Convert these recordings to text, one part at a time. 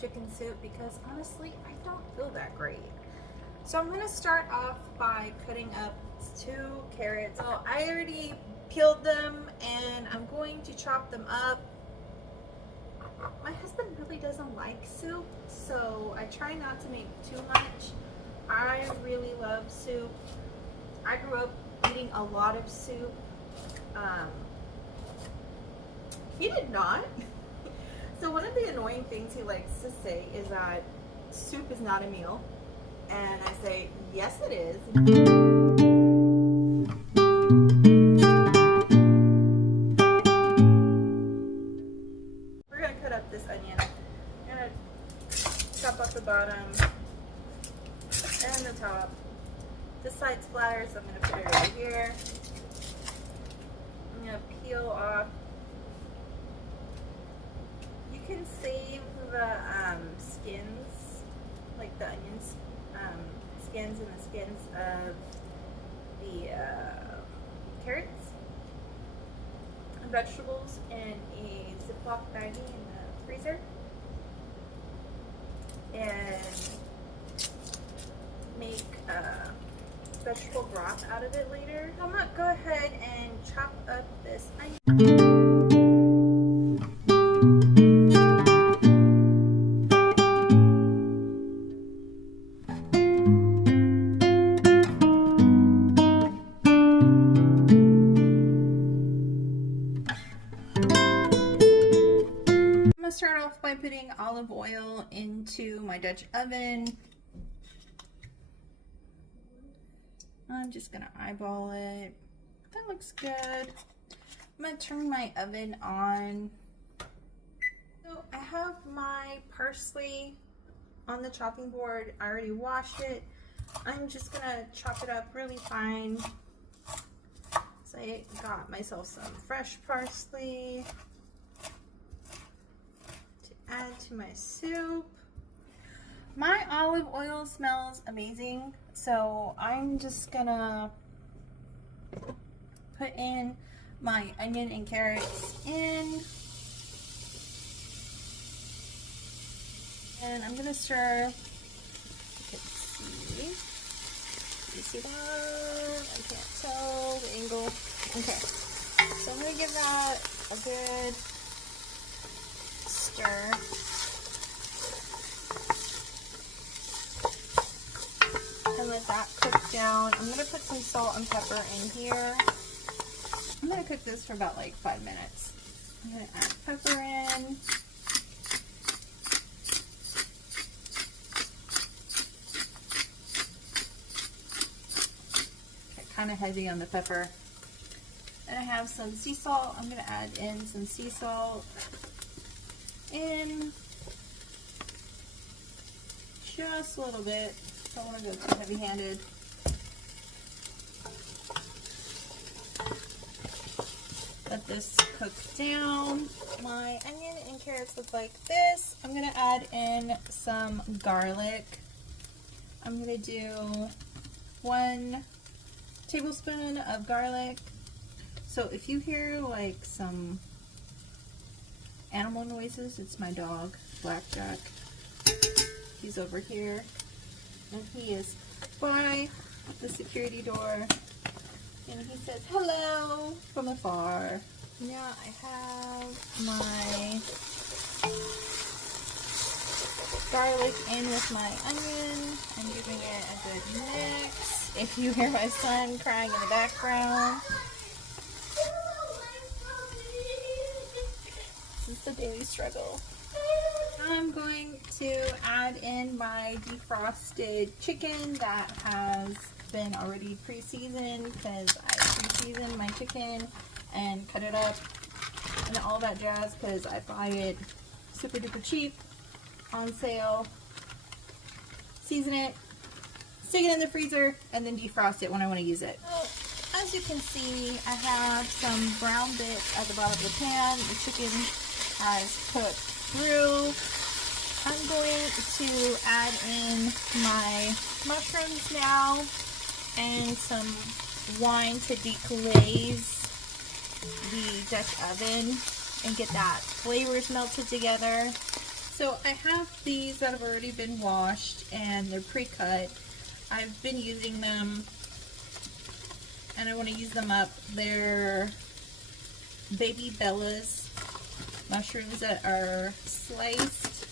chicken soup because honestly, I don't feel that great. So I'm gonna start off by cutting up 2 carrots. So I already peeled them and I'm going to chop them up. My husband really doesn't like soup, so I try not to make too much. I really love soup. I grew up eating a lot of soup. He did not. So one of the annoying things he likes to say is that soup is not a meal. And I say, yes it is. We're gonna cut up this onion. I'm gonna chop off the bottom and the top. This side's flatter, so I'm gonna put it over here. I'm gonna peel off. You can save the skins, like the onions, skins and the skins of the carrots and vegetables in a Ziploc baggie in the freezer, and make vegetable broth out of it later. I'm gonna go ahead and chop up this onion. Start off by putting olive oil into my Dutch oven. I'm just gonna eyeball it. That looks good. I'm gonna turn my oven on. So I have my parsley on the chopping board. I already washed it. I'm just gonna chop it up really fine. So I got myself some fresh parsley add to my soup. My olive oil smells amazing, so I'm just gonna put in my onion and carrots in, and I'm gonna stir. Let's see. You see that? I can't tell the angle. Okay, so I'm gonna give that a good stir. And let that cook down. I'm going to put some salt and pepper in here. I'm going to cook this for about like 5 minutes. I'm going to add pepper in. Okay, kind of heavy on the pepper. And I have some sea salt. I'm going to add in some sea salt. In just a little bit. Don't want to go too heavy-handed. Let this cook down. My onion and carrots look like this. I'm going to add in some garlic. I'm going to do 1 tablespoon of garlic. So if you hear like some animal noises, it's my dog, Blackjack. He's over here, and he is by the security door, and he says hello from afar. Now I have my garlic in with my onion. I'm giving it a good mix. If you hear my son crying in the background, this is the daily struggle. I'm going to add in my defrosted chicken that has been already pre-seasoned, because I pre-seasoned my chicken and cut it up and all that jazz, because I buy it super duper cheap on sale. Season it, stick it in the freezer, and then defrost it when I want to use it. So, as you can see, I have some brown bits at the bottom of the pan. The chicken has cooked through. I'm going to add in my mushrooms now and some wine to deglaze the Dutch oven and get that flavors melted together. So I have these that have already been washed and they're pre-cut. I've been using them and I want to use them up. They're Baby Bella's mushrooms that are sliced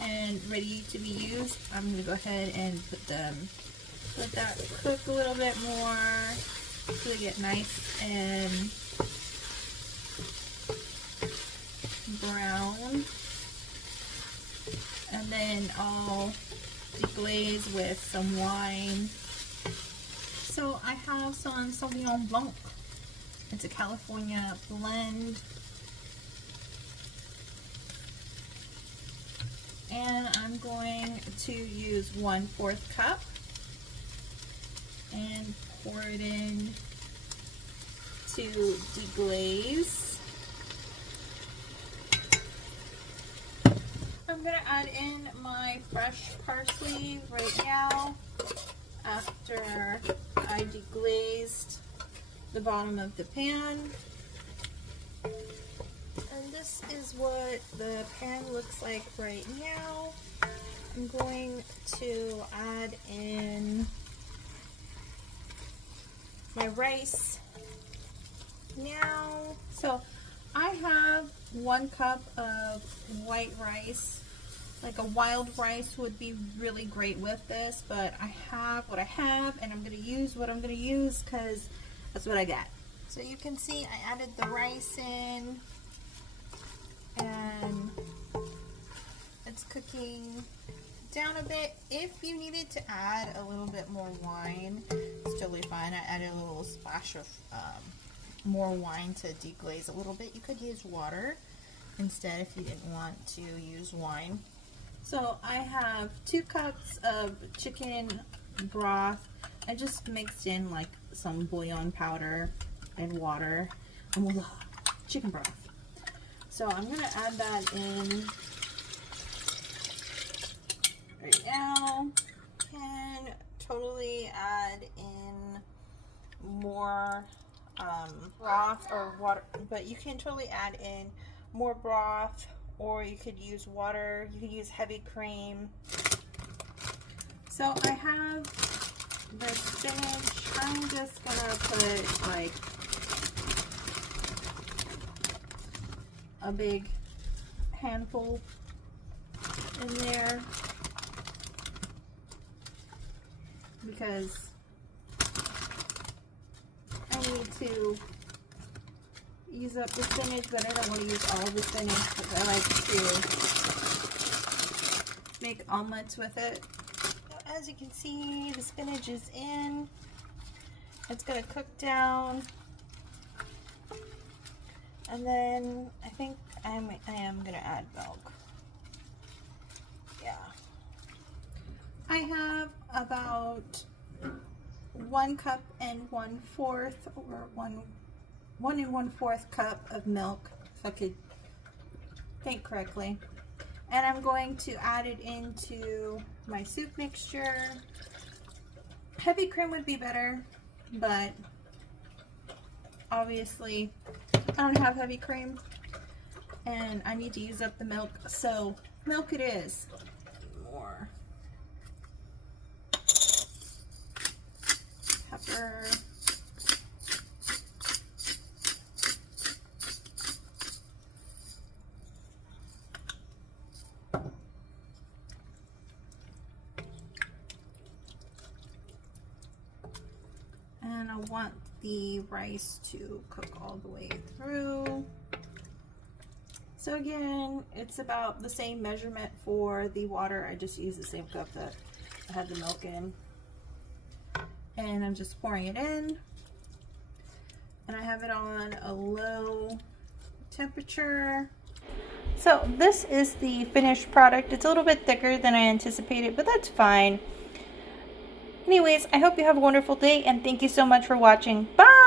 and ready to be used. I'm going to go ahead and let that cook a little bit more so they get nice and brown. And then I'll deglaze with some wine. So I have some Sauvignon Blanc. It's a California blend. And I'm going to use 1/4 cup and pour it in to deglaze. I'm going to add in my fresh parsley right now after I deglazed the bottom of the pan. And this is what the pan looks like right now. I'm going to add in my rice now. So I have 1 cup of white rice. Like a wild rice would be really great with this, but I have what I have and I'm going to use what I'm going to use because that's what I got. So you can see I added the rice in and it's cooking down a bit. If you needed to add a little bit more wine, it's totally fine. I added a little splash of more wine to deglaze a little bit. You could use water instead if you didn't want to use wine. So I have 2 cups of chicken broth. I just mixed in like some bouillon powder and water and voila, chicken broth. So I'm going to add that in right now. Can totally add in more broth or water, but you can totally add in more broth, or you could use water. You could use heavy cream. So I have the spinach. I'm just gonna put like a big handful in there because I need to use up the spinach, but I don't want to use all the spinach because I like to make omelets with it. So as you can see, the spinach is in. It's going to cook down. And then I think I am going to add milk. Yeah. I have about 1 cup and 1/4 or 1 1/4 cup of milk, if I could think correctly. And I'm going to add it into my soup mixture. Heavy cream would be better, but obviously I don't have heavy cream and I need to use up the milk, so milk it is. More pepper. And I want the rice to cook all the way through. So again, it's about the same measurement for the water. I just used the same cup that I had the milk in. And I'm just pouring it in. And I have it on a low temperature. So this is the finished product. It's a little bit thicker than I anticipated, but that's fine. Anyways, I hope you have a wonderful day and thank you so much for watching. Bye!